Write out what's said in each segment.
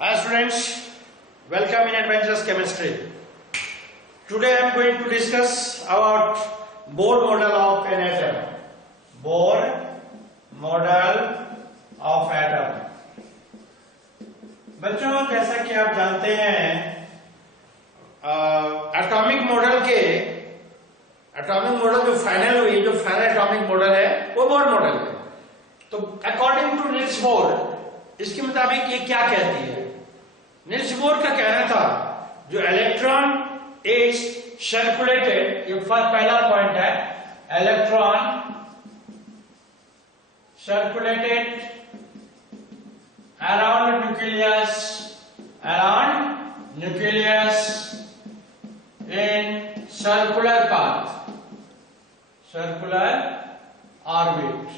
Hi students, welcome in Adventurous Chemistry. Today I am going to discuss about Bohr model of an atom. Bohr model of atom. बच्चों, जैसा कि आप जानते हैं atomic model जो final हुई, जो फाइनल एटॉमिक मॉडल है वो बोर मॉडल है। तो अकॉर्डिंग टू नील्स बोर, इसके मुताबिक ये क्या कहती है? नील्स बोर का कहना था जो इलेक्ट्रॉन इज सर्कुलेटेड, ये पहला पॉइंट है, electron circulated around nucleus in circular path, circular orbit.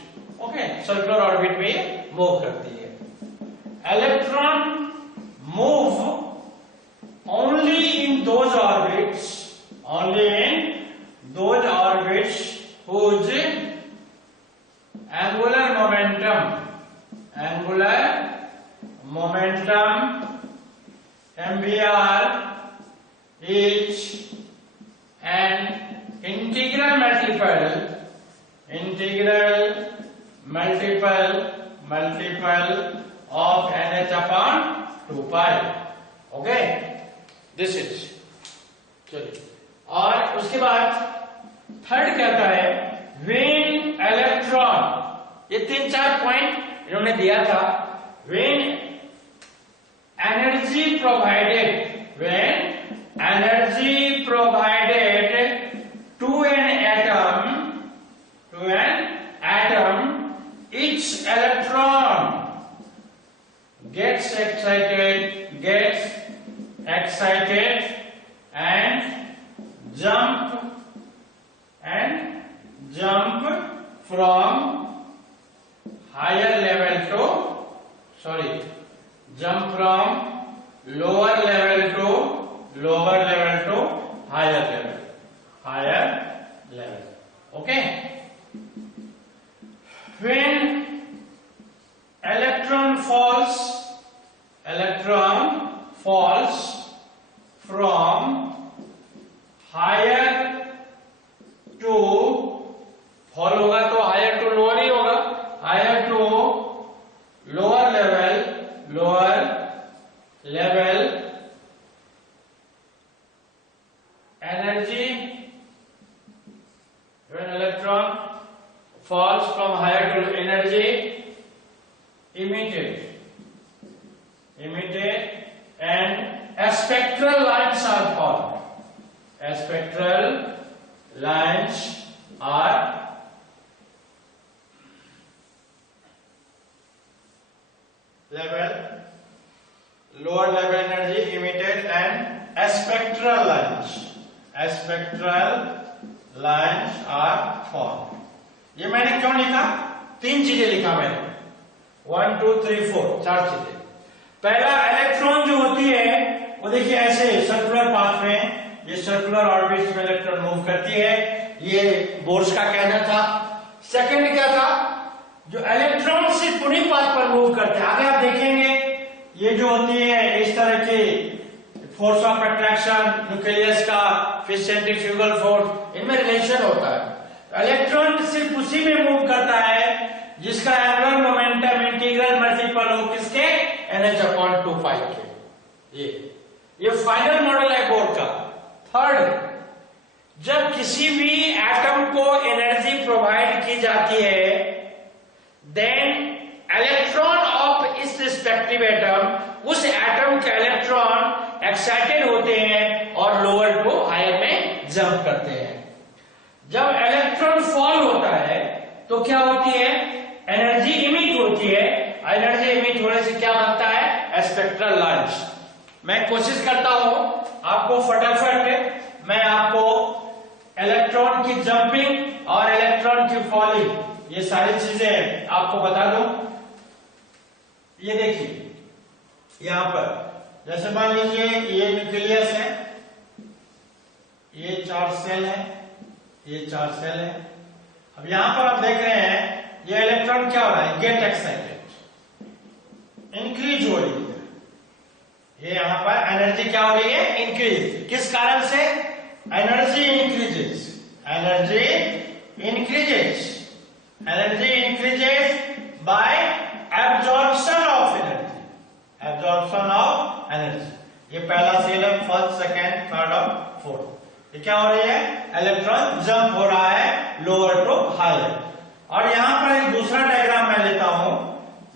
Okay, circular orbit में मूव करती है। Electron move only in those orbits whose angular momentum MVR is an integral multiple of NH upon 2 pi. Okay, this is चलिए। और उसके बाद third कहता है when electron, ये 3-4 पॉइंट इन्होंने दिया था। when energy provided to an atom, each electron gets excited and jump from lower level to higher level. Okay. When electron falls from higher to, fall होगा तो higher to lower ही होगा, higher to lower level energy, when electron falls from higher to energy emitted and spectral lines are formed. Spectral lines are lower level energy emitted and spectral lines are formed. ये मैंने क्यों लिखा? 3 चीजें लिखा मैंने, 1 2 3 4, 4 चीजें। पहला, इलेक्ट्रॉन जो होती है वो देखिए ऐसे सर्कुलर पाथ में, ये सर्कुलर ऑर्बिट्स में इलेक्ट्रॉन मूव करती है, ये बोर्स का कहना था। सेकंड क्या था? जो इलेक्ट्रॉन सिर्फ उन्हीं पाथ पर मूव करते हैं। आगे आप देखेंगे ये जो होती है इस तरह की फोर्स ऑफ अट्रैक्शन न्यूक्लियस का, फिर सेंट्रीफ्यूगल फोर्स, इनमें रिलेशन होता है। इलेक्ट्रॉन सिर्फ उसी में मूव करता है जिसका एंगुलर मोमेंटम इंटीग्रल मल्टीपल हो किसके, NH upon 2 pi के। ये फाइनल मॉडल है बोर का। थर्ड, जब किसी भी एटम को एनर्जी प्रोवाइड की जाती है, देन इलेक्ट्रॉन ऑफ इस रिस्पेक्टिव एटम, उस एटम के इलेक्ट्रॉन एक्साइटेड होते हैं और लोअर टू हायर में जंप करते हैं। जब इलेक्ट्रॉन फॉल होता है तो क्या होती है? एनर्जी इमिट होती है। एनर्जी इमिट होने से क्या बनता है? Spectral lines. मैं कोशिश करता हूं आपको फटाफट मैं आपको इलेक्ट्रॉन की जंपिंग और इलेक्ट्रॉन की फॉलिंग, ये सारी चीजें आपको बता दूं। ये देखिए यहां पर, जैसे मान लीजिए ये न्यूक्लियस है, ये 4 सेल है, ये 4 सेल है। अब यहां पर आप देख रहे हैं ये इलेक्ट्रॉन क्या हो रहा है, गेट एक्साइटेड, इंक्रीज हो रही है। एनर्जी क्या हो रही है, इंक्रीज। किस कारण से, energy increases, energy increases, energy increases by absorption of energy, absorption of energy. ये पहला सेल है, फर्स्ट, सेकेंड, थर्ड और फोर्थ। ये क्या हो रही है, इलेक्ट्रॉन जंप हो रहा है लोअर टू हायर। और यहां पर एक दूसरा डायग्राम मैं लेता हूं,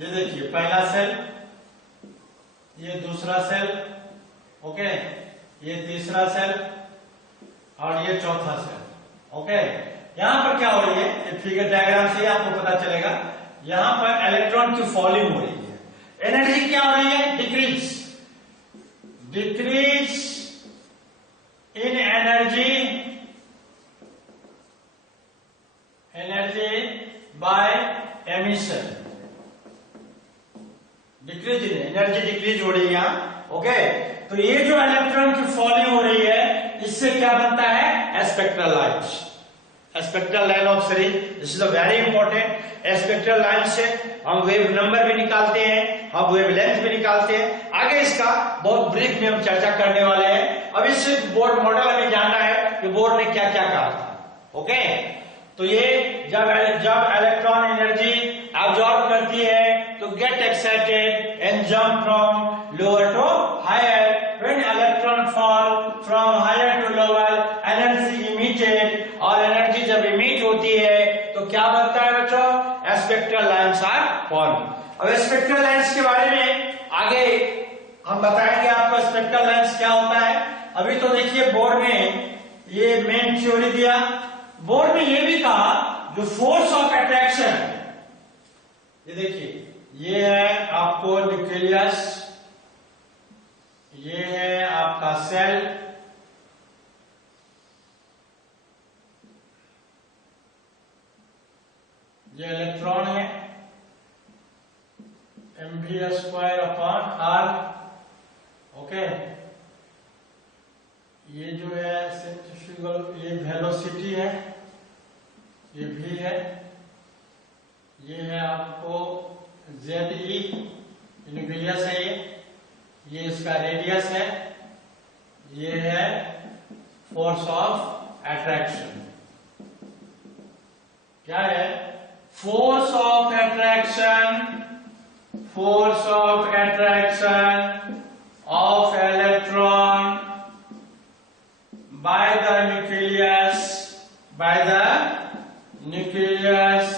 ये देखिए, पहला सेल, ये दूसरा सेल, ओके, ये तीसरा सेल और ये चौथा सेल, ओके। यहां पर क्या हो रही है, ये फिगर डायग्राम से ही आपको पता चलेगा। यहां पर इलेक्ट्रॉन की फॉलिंग हो रही है, एनर्जी क्या हो रही है, decrease, decrease in energy, energy by emission, decrease in energy, decrease हो रही है यहां, ओके। तो ये जो इलेक्ट्रॉन की फॉलिंग हो रही है, इससे क्या बनता है, spectral light, spectral line of series. This is a very important. Spectral line से हम वेव नंबर भी निकालते हैं, हम वेव लेंथ भी निकालते हैं। आगे इसका बहुत ब्रीफ में हम चर्चा करने वाले हैं। अब इस बोर्ड मॉडल हमें जानना है कि बोर्ड ने क्या क्या कहा था, ओके। तो ये जब इलेक्ट्रॉन एनर्जी एब्जॉर्ब करती है तो get excited and jump from lower to higher. When electron fall from higher to lower, energy emitted, और एनर्जी जब इमिट होती है तो क्या बनता है बच्चों, स्पेक्ट्रल लाइन्स आर फॉर्म। अब स्पेक्ट्रल लाइन्स के बारे में आगे हम बताएंगे आपको स्पेक्ट्रल लाइन्स क्या होता है। अभी तो देखिए बोर्ड ने ये मेन थ्योरी दिया, बोर्ड ने ये भी कहा जो फोर्स ऑफ अट्रैक्शन, ये देखिए, ये है आपको न्यूक्लियस, ये है आपका सेल, ये इलेक्ट्रॉन है, mv²/r, ओके। ये जो है सेंट्रीफ्यूगल, ये वेलोसिटी है, ये भी है, ये है आपको ZE, न्यूक्लियस है, ये इसका रेडियस है, ये है फोर्स ऑफ अट्रैक्शन। क्या है, force of attraction, force of attraction of electron by the nucleus, by the nucleus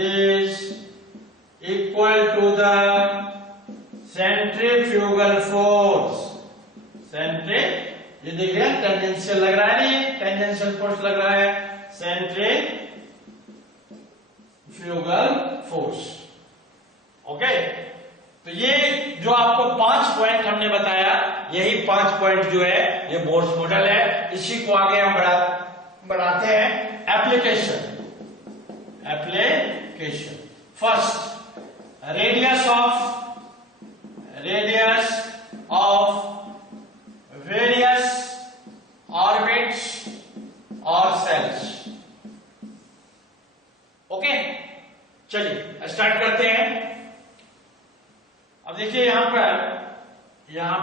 is equal to the centrifugal force, ये देखिए टेंजेंशियल लग रहा है, नहीं टेंजेंशियल फोर्स लग रहा है, सेंट्रीफ्यूगल फोर्स, ओके। तो ये जो आपको 5 पॉइंट हमने बताया, यही 5 पॉइंट जो है ये बोर्ड्स मॉडल है। इसी को आगे हम बढ़ाते हैं application, application. First, radius of various orbits और सेल्स, ओके। चलिए स्टार्ट करते हैं। अब देखिए यहां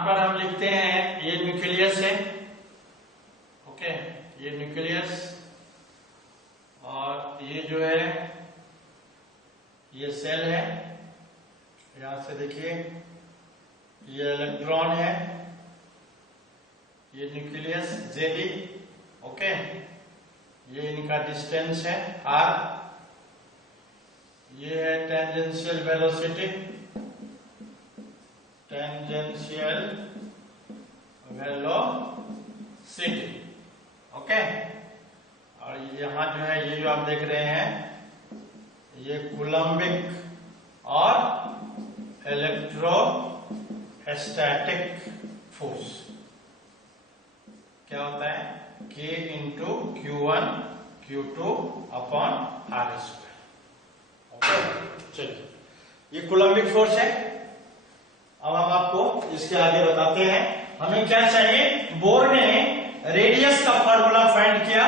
पर हम लिखते हैं, ये न्यूक्लियस है, ओके, ये न्यूक्लियस, और ये जो है ये सेल है। यहां से देखिए ये इलेक्ट्रॉन है, ये न्यूक्लियस ZE, ओके, ये इनका डिस्टेंस है r, ये है tangential velocity, tangential velocity, okay. और यहां जो है, ये जो आप देख रहे हैं, ये कूलम्बिक और इलेक्ट्रोस्टैटिक फोर्स क्या होता है, K × Q1 Q2/r², ओके। चलिए, ये कूलम्बिक फोर्स है। अब हम आपको इसके आगे बताते हैं। हमें क्या चाहिए, बोर ने रेडियस का फॉर्मूला फाइंड किया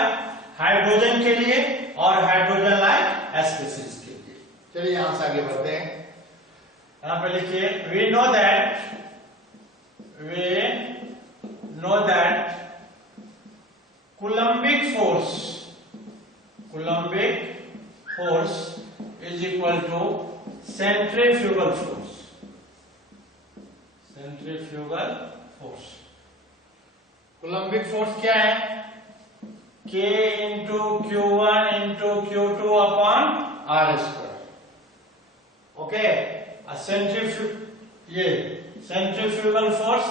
हाइड्रोजन के लिए और हाइड्रोजन लाइक स्पीसीज के लिए। चलिए यहां से आगे बढ़ते हैं। यहां पे लिखिए, we know that we know that Coulombic force is equal to centrifugal force. Coulombic force क्या है? K into Q1 into Q2 upon R square. Okay, centrifugal force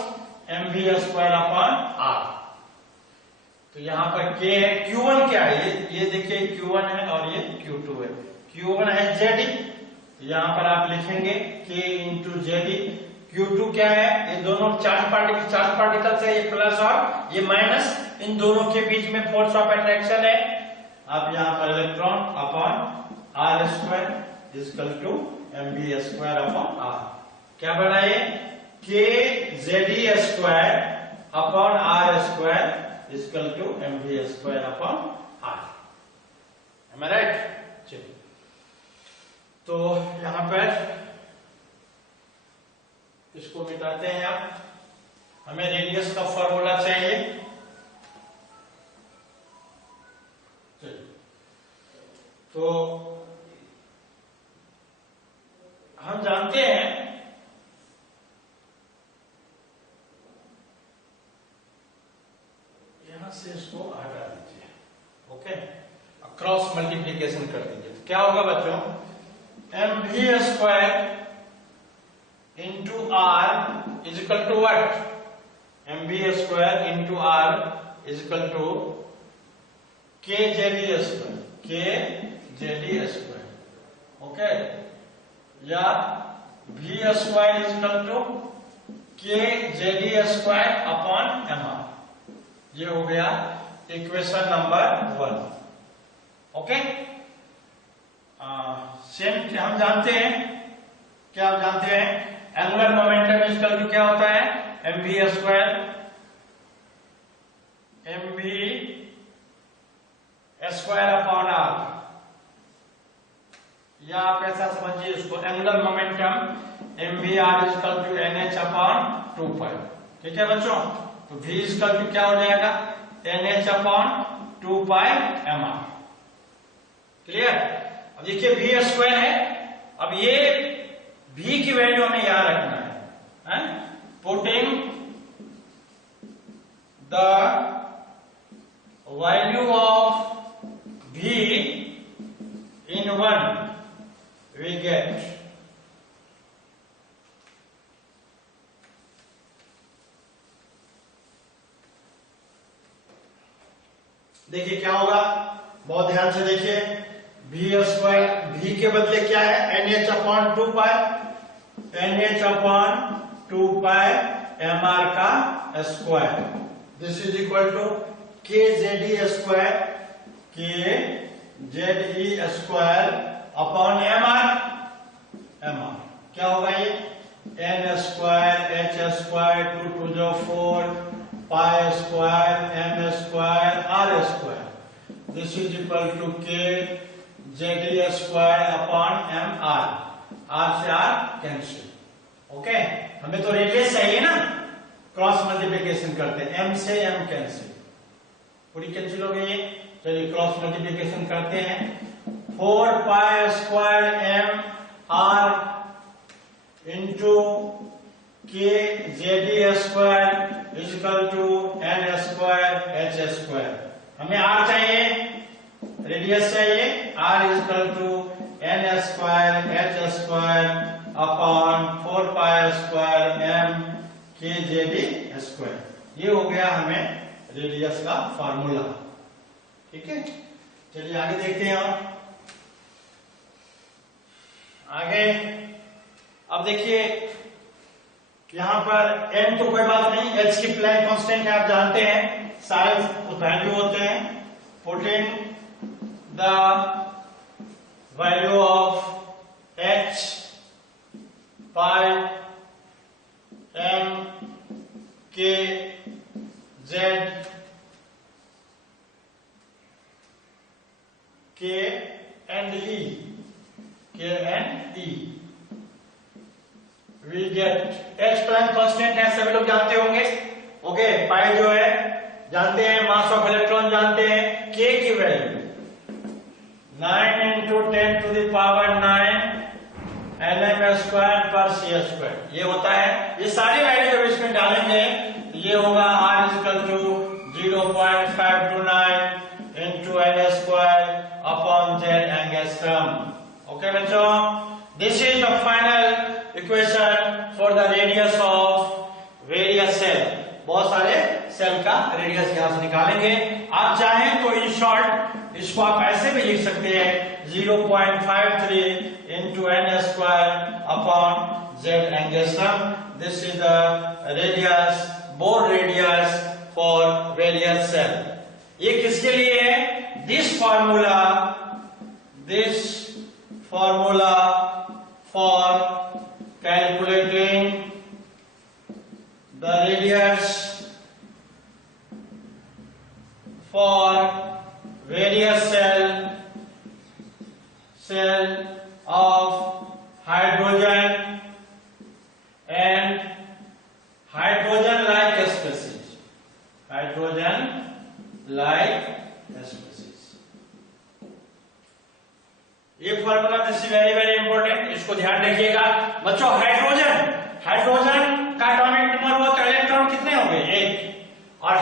mv square upon R. तो यहां पर K है, Q1 क्या है? ये देखिए Q1 है और ये Q2 है. Q1 है ZE, तो यहां पर आप लिखेंगे K into ZE. Q2 क्या है? ये दोनों चार्ज पार्टिकल है, ये प्लस और ये माइनस, इन दोनों के बीच में फोर्स ऑफ अट्रैक्शन है. आप यहां पर electron upon R square equal to mv square upon R. क्या बनाइए? K ZE square upon R square equal to mv square upon R. Am I right? चलिए, तो यहां पर इसको मिटाते हैं. आप हमें रेडियस का फॉर्मूला चाहिए. तो हम जानते हैं यहां से इसको हटा दीजिए. ओके, क्रॉस मल्टीप्लीकेशन कर दीजिए. तो क्या होगा बच्चों? mv square into R is equal to what? mv square into R is equal to kZe square. Okay, या v square is equal to kZe square upon mr. ये हो गया इक्वेशन नंबर 1. ओके, सेम हम जानते हैं, क्या आप जानते हैं? एंगुलर मोमेंटम इक्वल टू क्या होता है? mv square upon r. या आप ऐसा समझिए इसको, angular momentum mvr equal to nh upon 2 pi. ठीक है बच्चों? तो v इक्वल टू क्या हो जाएगा? nh upon 2 pi mr. Clear? अब देखिए v स्क्वायर है. अब ये v की वैल्यू हमें याद रखना है. Putting the value of v in 1 we get देखिए क्या होगा, बहुत ध्यान से देखिए. v स्क्वायर, v के बदले क्या है? nh upon 2 pi, nh upon 2 pi mr का square. This is equal to kZe square, kZe square upon mr. क्या होगा ये? n स्क्वायर h स्क्वायर 2 2 जो 4 pi square m square r square. This is equal to kZe square upon mr. r से r cancel. Okay, हमें तो radius चाहिए ना, cross multiplication करते हैं. m से m कैंसिल, पूरी कैंसिल हो गई. चलिए क्रॉस मल्टीप्लिकेशन करते हैं. 4 pi square m r into kZe square equal to n square h square. हमें r चाहिए, रेडियस चाहिए. r equal to n square h square upon 4 pi square m kZe square. ये हो गया हमें रेडियस का फार्मूला. ठीक है, चलिए आगे देखते हैं. आगे अब देखिए यहां पर m तो कोई बात नहीं, h की प्लैंक कांस्टेंट है, आप जानते हैं. सारे वैल्यू होते हैं. Putting the value of h पाई m k z k and e we get H Planck constant है, सभी लोग जानते होंगे। ओके, पाई जो है जानते हैं, मास ऑफ इलेक्ट्रॉन जानते हैं, K की value 9 into 10 to the power 9 nm square पर cs स्क्वायर, ये होता है। ये सारी वैल्यू जब इसमें डालेंगे ये होगा r equal to 0.529 into n square upon z angstrom. Okay बच्चों, this is the final equation for the radius of various cell. बहुत सारे सेल का रेडियस यहां से निकालेंगे। आप चाहें तो इन शॉर्ट इसको आप ऐसे भी लिख सकते हैं 0.53 into n square upon z angstrom. This is the radius, Bohr radius for various cell. ये किसके लिए है? This formula for calculating the radius for various cell of hydrogen and hydrogen like species, ये formula this is very very important, इसको ध्यान रखिएगा बच्चों। Hydrogen का एटॉमिक नंबर हुआ तो इलेक्ट्रॉन कितने हो गए? 1। और